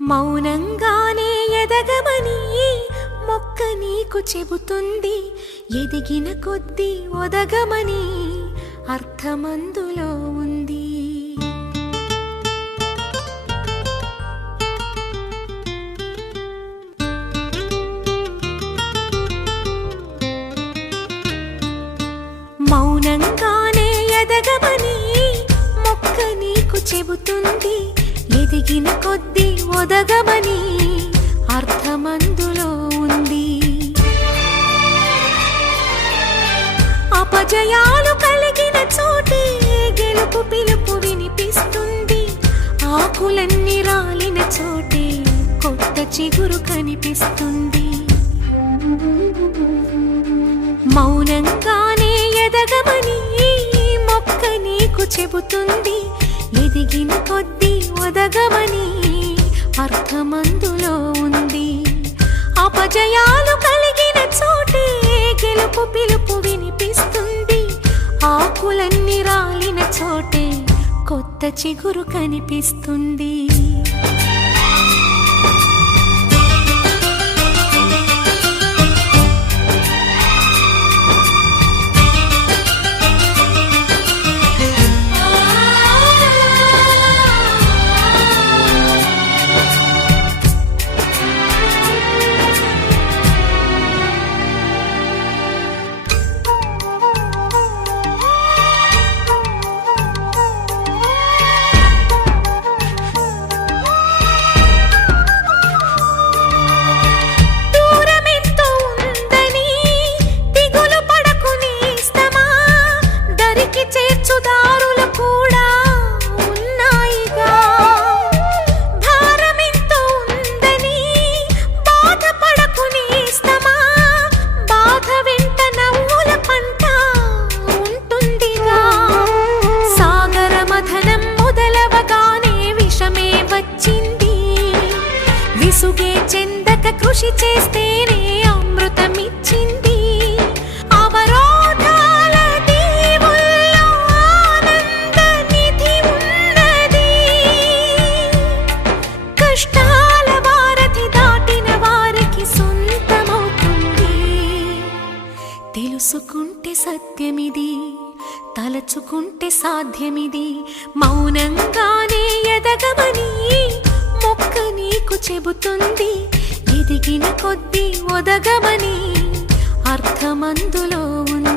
మౌనంగానే ఎదగమని మొక్క నీకు చెబుతుంది. ఎదిగిన కొద్దీ ఒదగమని అర్థమందులో ఉంది. మౌనంగానే ఎదగమని మొక్క నీకు చెబుతుంది. ఎదిగిన కొద్దీ ఒదగమని అర్థమందులో ఉంది. అపజయాలు కలిగిన చోటే గెలుపు పిలుపు వినిపిస్తుంది. ఆకులన్నీ రాలిన చోటే కొత్త చిగురు కనిపిస్తుంది. మౌనంగానే ఎదగమని మొక్క నీకు చెబుతుంది. ఎదిగిన కొద్దీ ఒదగమని అర్థమందులో ఉంది. అపజయాలు కలిగిన చోటే గెలుపు పిలుపు వినిపిస్తుంది. ఆకులన్నీ రాలిన చోటే కొత్త చిగురు కనిపిస్తుంది. విసుగే చెందక కృషి చేస్తేనే అమృతమిచ్చింది. అవరోధాల దీవుల్లో ఆనంద నిధి ఉన్నది. కష్టాల వారధి దాటిన వారికి సొంతమవుతుంది. తెలుసుకుంటే సత్యమిది, తలచుకుంటే సాధ్యమిది. మౌనంగానే ఎదగమని మొక్క నీకు చెబుతుంది. ఎదిగిన కొద్దీ ఒదగమని అర్థమందులో ఉంది.